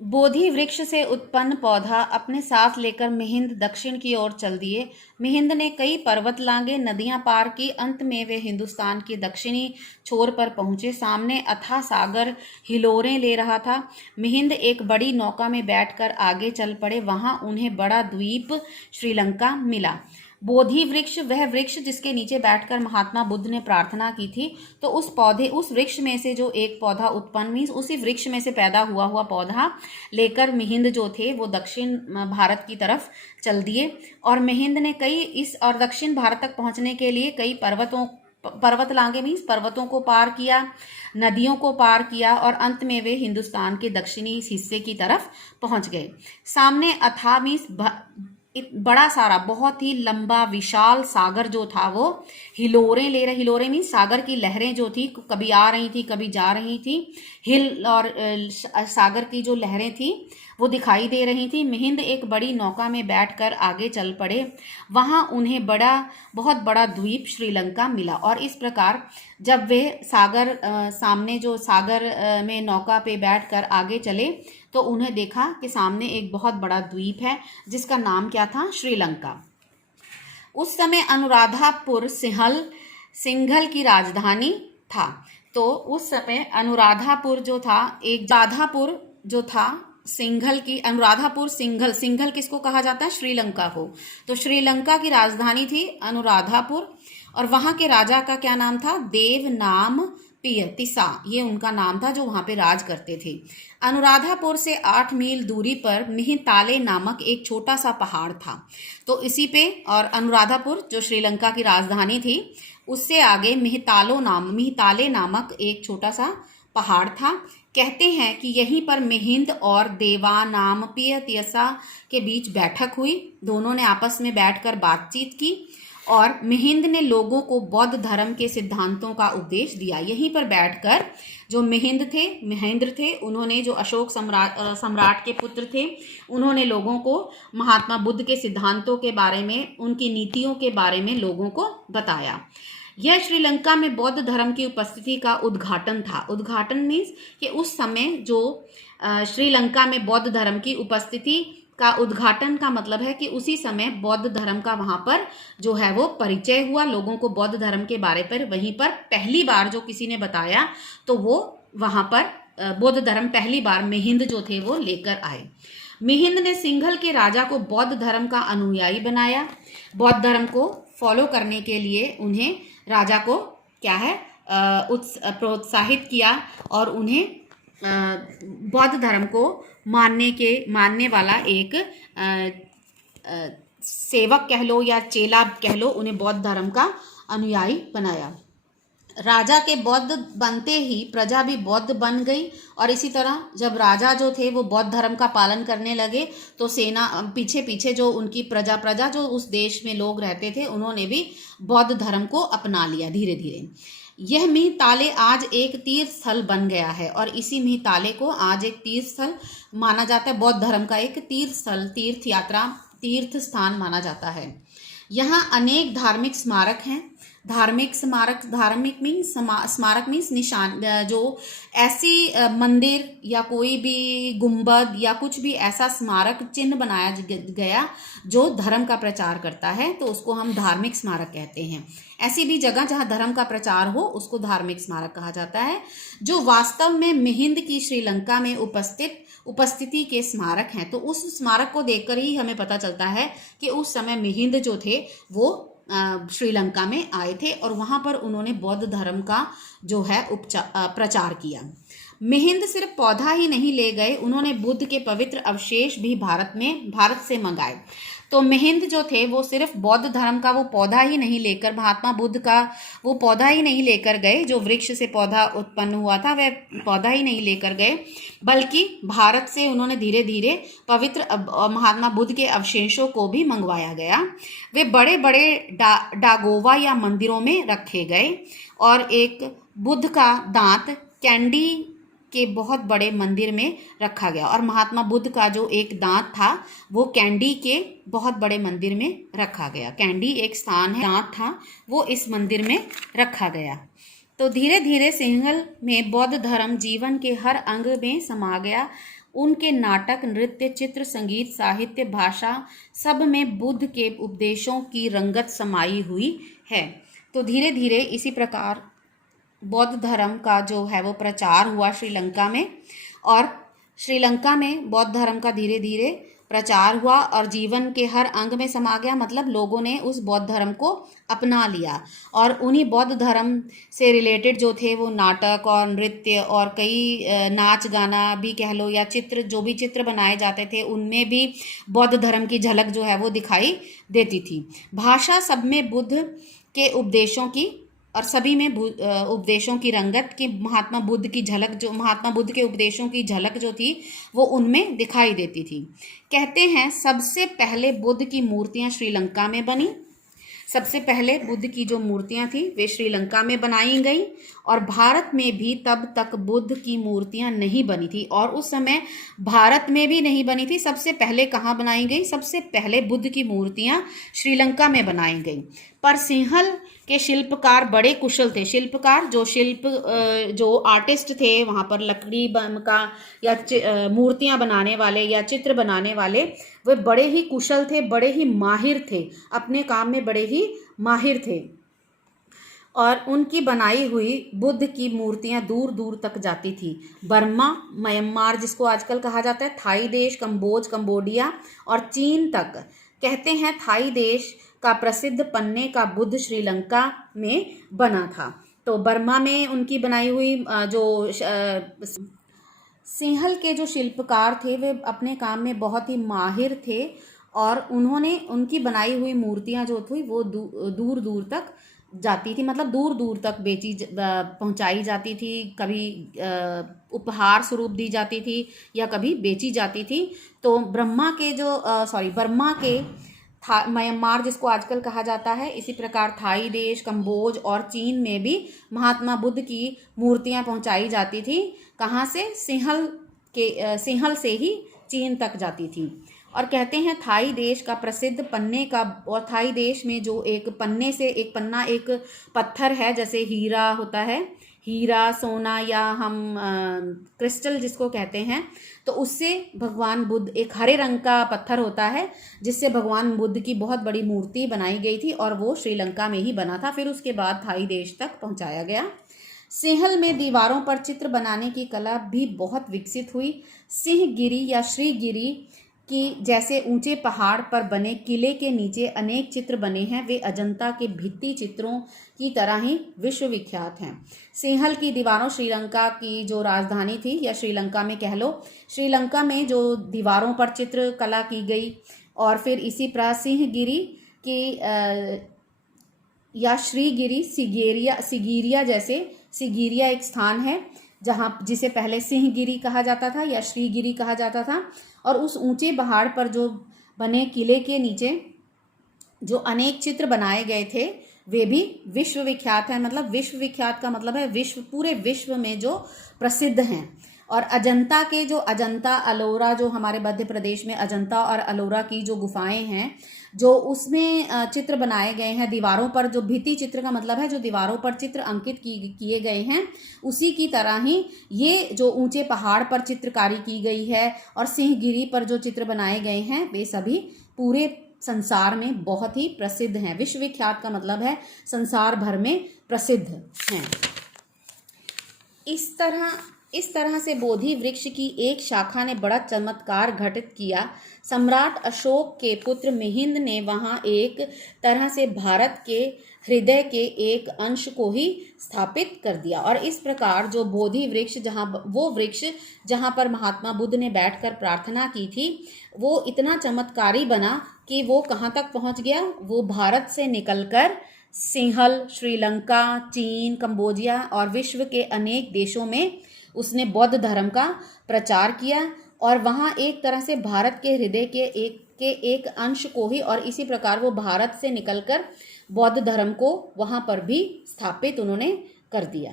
बोधि वृक्ष से उत्पन्न पौधा अपने साथ लेकर मिहिंद दक्षिण की ओर चल दिए। मिहिंद ने कई पर्वत लांगे, नदियां पार की, अंत में वे हिंदुस्तान के दक्षिणी छोर पर पहुंचे। सामने अथाह सागर हिलोरें ले रहा था। मिहिंद एक बड़ी नौका में बैठकर आगे चल पड़े। वहां उन्हें बड़ा द्वीप श्रीलंका मिला। बोधि वृक्ष, वह वृक्ष जिसके नीचे बैठकर महात्मा बुद्ध ने प्रार्थना की थी। तो उस वृक्ष में से जो एक पौधा उत्पन्न, मीन्स उसी वृक्ष में से पैदा हुआ पौधा लेकर मिहिंद जो थे वो दक्षिण भारत की तरफ चल दिए। और मिहिंद ने और दक्षिण भारत तक पहुंचने के लिए कई पर्वत लांगे, मीन्स पर्वतों को पार किया, नदियों को पार किया, और अंत में वे हिंदुस्तान के दक्षिणी हिस्से की तरफ पहुंच गए। सामने अथाह, मीन्स बड़ा सारा, बहुत ही लंबा विशाल सागर जो था वो हिलोरें मीन्स सागर की लहरें जो थी, कभी आ रही थी कभी जा रही थी। हिल और सागर की जो लहरें थी वो दिखाई दे रही थी। मिहिंद एक बड़ी नौका में बैठकर आगे चल पड़े। वहां उन्हें बहुत बड़ा द्वीप श्रीलंका मिला। और इस प्रकार जब वे सामने जो सागर में नौका पे बैठकर आगे चले तो उन्हें देखा कि सामने एक बहुत बड़ा द्वीप है जिसका नाम क्या था? श्रीलंका। उस समय अनुराधापुर सिंघल की राजधानी था। तो उस समय अनुराधापुर जो था सिंघल किसको कहा जाता है? श्रीलंका को। तो श्रीलंका की राजधानी थी अनुराधापुर, और वहां के राजा का क्या नाम था? देवनाम पियतिसा, ये उनका नाम था जो वहां पे राज करते थे। अनुराधापुर से 8 मील दूरी पर मिहिताले नामक एक छोटा सा पहाड़ था। तो इसी पे, और अनुराधापुर जो श्रीलंका की राजधानी थी उससे आगे मिहिताले नामक एक छोटा सा पहाड़ था। कहते हैं कि यहीं पर मिहिंद और देवानामपियतिसा के बीच बैठक हुई। दोनों ने आपस में बैठकर बातचीत की और मिहिंद ने लोगों को बौद्ध धर्म के सिद्धांतों का उपदेश दिया। यहीं पर बैठकर जो महेंद्र थे, उन्होंने, जो अशोक सम्राट के पुत्र थे, उन्होंने लोगों को महात्मा बुद्ध के सिद्धांतों के बारे में, उनकी नीतियों के बारे में लोगों को बताया। यह श्रीलंका में बौद्ध धर्म की उपस्थिति का उद्घाटन था। उद्घाटन मीन्स कि उस समय जो श्रीलंका में बौद्ध धर्म की उपस्थिति का उद्घाटन का मतलब है कि उसी समय बौद्ध धर्म का वहां पर जो है वो परिचय हुआ। लोगों को बौद्ध धर्म के बारे पर वहीं पर पहली बार जो किसी ने बताया तो वो वहां पर बौद्ध धर्म पहली बार मिहिंद जो थे वो लेकर आए। मिहिंद ने सिंघल के राजा को बौद्ध धर्म का अनुयायी बनाया। बौद्ध धर्म को फॉलो करने के लिए उन्हें, राजा को क्या है, प्रोत्साहित किया और उन्हें बौद्ध धर्म को मानने वाला एक सेवक कह लो या चेला कह लो, उन्हें बौद्ध धर्म का अनुयायी बनाया। राजा के बौद्ध बनते ही प्रजा भी बौद्ध बन गई, और इसी तरह जब राजा जो थे वो बौद्ध धर्म का पालन करने लगे तो सेना पीछे जो उनकी प्रजा जो उस देश में लोग रहते थे, उन्होंने भी बौद्ध धर्म को अपना लिया धीरे धीरे। यह मिहिताले आज एक तीर्थ स्थल बन गया है, और इसी मिहिताले को आज एक तीर्थ स्थल माना जाता है। बौद्ध धर्म का एक तीर्थ स्थान माना जाता है। यहाँ अनेक धार्मिक स्मारक हैं। धार्मिक स्मारक मीन्स निशान, जो ऐसी मंदिर या कोई भी गुंबद या कुछ भी ऐसा स्मारक चिन्ह बनाया गया जो धर्म का प्रचार करता है, तो उसको हम धार्मिक स्मारक कहते हैं। ऐसी भी जगह जहाँ धर्म का प्रचार हो उसको धार्मिक स्मारक कहा जाता है, जो वास्तव में मिहिंद की श्रीलंका में उपस्थिति के स्मारक हैं। तो उस स्मारक को देखकर ही हमें पता चलता है कि उस समय मिहिंद जो थे वो श्रीलंका में आए थे और वहां पर उन्होंने बौद्ध धर्म का जो है प्रचार किया। मिहिंद सिर्फ पौधा ही नहीं ले गए, उन्होंने बुद्ध के पवित्र अवशेष भी भारत से मंगाए। तो मिहिंद जो थे वो सिर्फ बौद्ध धर्म का वो पौधा ही नहीं लेकर, महात्मा बुद्ध का वो पौधा ही नहीं लेकर गए, जो वृक्ष से पौधा उत्पन्न हुआ था वह पौधा ही नहीं लेकर गए, बल्कि भारत से उन्होंने धीरे धीरे पवित्र महात्मा बुद्ध के अवशेषों को भी मंगवाया गया। वे बड़े बड़े डागोवा या मंदिरों में रखे गए, और एक बुद्ध का दांत कैंडी के बहुत बड़े मंदिर में रखा गया, और महात्मा बुद्ध का जो एक दांत था वो कैंडी के बहुत बड़े मंदिर में रखा गया। कैंडी एक स्थान है, दांत था वो इस मंदिर में रखा गया। तो धीरे धीरे सिंघल में बौद्ध धर्म जीवन के हर अंग में समा गया। उनके नाटक, नृत्य, चित्र, संगीत, साहित्य, भाषा सब में बुद्ध के उपदेशों की रंगत समाई हुई है। तो धीरे धीरे इसी प्रकार बौद्ध धर्म का जो है वो प्रचार हुआ श्रीलंका में, और श्रीलंका में बौद्ध धर्म का धीरे धीरे प्रचार हुआ और जीवन के हर अंग में समा गया। मतलब लोगों ने उस बौद्ध धर्म को अपना लिया, और उन्हीं बौद्ध धर्म से रिलेटेड जो थे वो नाटक और नृत्य और कई नाच गाना भी कह लो, या चित्र, जो भी चित्र बनाए जाते थे उनमें भी बौद्ध धर्म की झलक जो है वो दिखाई देती थी। भाषा सब में बुद्ध के उपदेशों की, और सभी में उपदेशों की रंगत की, महात्मा बुद्ध की झलक, जो महात्मा बुद्ध के उपदेशों की झलक जो थी वो उनमें दिखाई देती थी। कहते हैं सबसे पहले बुद्ध की मूर्तियां श्रीलंका में बनी। सबसे पहले बुद्ध की जो मूर्तियां थी वे श्रीलंका में बनाई गई, और भारत में भी तब तक बुद्ध की मूर्तियां नहीं बनी थी, और उस समय भारत में भी नहीं बनी थी। सबसे पहले कहाँ बनाई गई? सबसे पहले बुद्ध की मूर्तियां श्रीलंका में बनाई गई। पर सिंहल के शिल्पकार बड़े कुशल थे। शिल्पकार जो आर्टिस्ट थे वहाँ पर, लकड़ी का या मूर्तियाँ बनाने वाले या चित्र बनाने वाले, वे बड़े ही कुशल थे, बड़े ही माहिर थे, अपने काम में बड़े ही माहिर थे। और उनकी बनाई हुई बुद्ध की मूर्तियां दूर दूर तक जाती थी। बर्मा, म्यांमार जिसको आजकल कहा जाता है, थाई देश, कंबोडिया और चीन तक। कहते हैं थाई देश का प्रसिद्ध पन्ने का बुद्ध श्रीलंका में बना था। तो बर्मा में उनकी बनाई हुई जो सिंहल के जो शिल्पकार थे वे अपने काम में बहुत ही माहिर थे, और उन्होंने उनकी बनाई हुई मूर्तियां जो थी वो दूर दूर तक जाती थी। मतलब दूर दूर तक पहुंचाई जाती थी, कभी उपहार स्वरूप दी जाती थी या कभी बेची जाती थी। तो बर्मा के म्यांमार जिसको आजकल कहा जाता है, इसी प्रकार थाई देश, कंबोज और चीन में भी महात्मा बुद्ध की मूर्तियां पहुंचाई जाती थी। कहाँ से? सिंहल से ही चीन तक जाती थी। और कहते हैं थाई देश का प्रसिद्ध पन्ने का, और थाई देश में जो एक पन्ना एक पत्थर है, जैसे हीरा होता है, हीरा, सोना, या हम क्रिस्टल जिसको कहते हैं, तो उससे भगवान बुद्ध, एक हरे रंग का पत्थर होता है जिससे भगवान बुद्ध की बहुत बड़ी मूर्ति बनाई गई थी, और वो श्रीलंका में ही बना था। फिर उसके बाद थाई देश तक पहुंचाया गया। सिंहल में दीवारों पर चित्र बनाने की कला भी बहुत विकसित हुई। सिंहगिरी या श्रीगिरी कि जैसे ऊंचे पहाड़ पर बने किले के नीचे अनेक चित्र बने हैं, वे अजंता के भित्ति चित्रों की तरह ही विश्वविख्यात हैं। सिंहल की दीवारों, श्रीलंका की जो राजधानी थी, या श्रीलंका में कह लो, श्रीलंका में जो दीवारों पर चित्र कला की गई, और फिर इसी प्रकार सिंहगिरी की या श्रीगिरी, सिगीरिया एक स्थान है जहाँ जिसे पहले सिंहगिरी कहा जाता था या श्रीगिरी कहा जाता था, और उस ऊंचे पहाड़ पर जो बने किले के नीचे जो अनेक चित्र बनाए गए थे वे भी विश्वविख्यात हैं। मतलब विश्वविख्यात का मतलब है पूरे विश्व में जो प्रसिद्ध हैं। और अजंता अलोरा, जो हमारे मध्य प्रदेश में अजंता और अलोरा की जो गुफाएं हैं, जो उसमें चित्र बनाए गए हैं दीवारों पर, जो भित्ति चित्र का मतलब है जो दीवारों पर चित्र अंकित किए गए हैं, उसी की तरह ही ये जो ऊंचे पहाड़ पर चित्रकारी की गई है और सिंहगिरी पर जो चित्र बनाए गए हैं, वे सभी पूरे संसार में बहुत ही प्रसिद्ध हैं। विश्वविख्यात का मतलब है संसार भर में प्रसिद्ध हैं। इस तरह से बोधि वृक्ष की एक शाखा ने बड़ा चमत्कार घटित किया। सम्राट अशोक के पुत्र मिहिंद ने वहां एक तरह से भारत के हृदय के एक अंश को ही स्थापित कर दिया। और इस प्रकार जो बोधि वृक्ष, जहाँ पर महात्मा बुद्ध ने बैठकर प्रार्थना की थी, वो इतना चमत्कारी बना कि वो कहाँ तक पहुँच गया? वो भारत से निकलकर सिंहल, श्रीलंका, चीन, कंबोडिया और विश्व के अनेक देशों में उसने बौद्ध धर्म का प्रचार किया, और वहाँ एक तरह से भारत के हृदय के एक अंश को ही, और इसी प्रकार वो भारत से निकलकर बौद्ध धर्म को वहाँ पर भी स्थापित उन्होंने कर दिया।